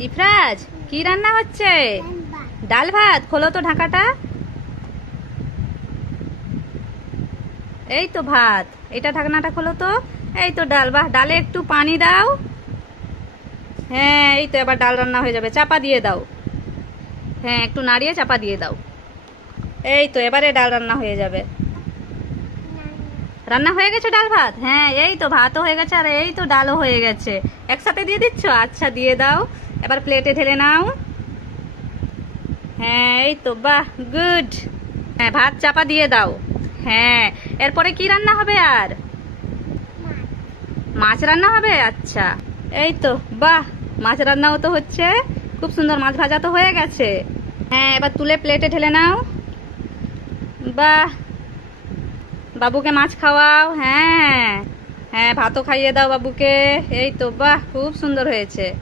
ইফরাজ, কি রান্না হচ্ছে? ডাল ভাত। খোলো তো ঢাকাটা। এই তো ভাত। এটা ঢাকনাটা খোলো তো। এই তো ডাল। বাহ, ডালে একটু পানি দাও। হ্যাঁ, এই তো এবার ডাল রান্না হয়ে যাবে। চাপা দিয়ে দাও। হ্যাঁ, একটু নাড়িয়ে চাপা দিয়ে দাও। এই তো এবারে ডাল রান্না হয়ে যাবে। রান্না হয়ে গেছে ডাল ভাত? হ্যাঁ, এই তো ভাতও হয়ে গেছে আর এই তো ডালও হয়ে গেছে। একসাথে দিয়ে দিচ্ছ? আচ্ছা, দিয়ে দাও। এবার প্লেটে ঢেলে নাও। হ্যাঁ, এই তো, বাহ, গুড। হ্যাঁ, ভাত চাপা দিয়ে দাও। হ্যাঁ, এরপরে কি রান্না হবে আর? মাছ রান্না হবে? আচ্ছা। এই তো, বাহ, মাছ রান্নাও তো হচ্ছে। খুব সুন্দর, মাছ ভাজা তো হয়ে গেছে। হ্যাঁ, এবার তুলে প্লেটে ঢেলে নাও। বাহ, বাবুকে মাছ খাওয়াও। হ্যাঁ হ্যাঁ, ভাতও খাইয়ে দাও বাবুকে। এই তো, বাহ, খুব সুন্দর হয়েছে।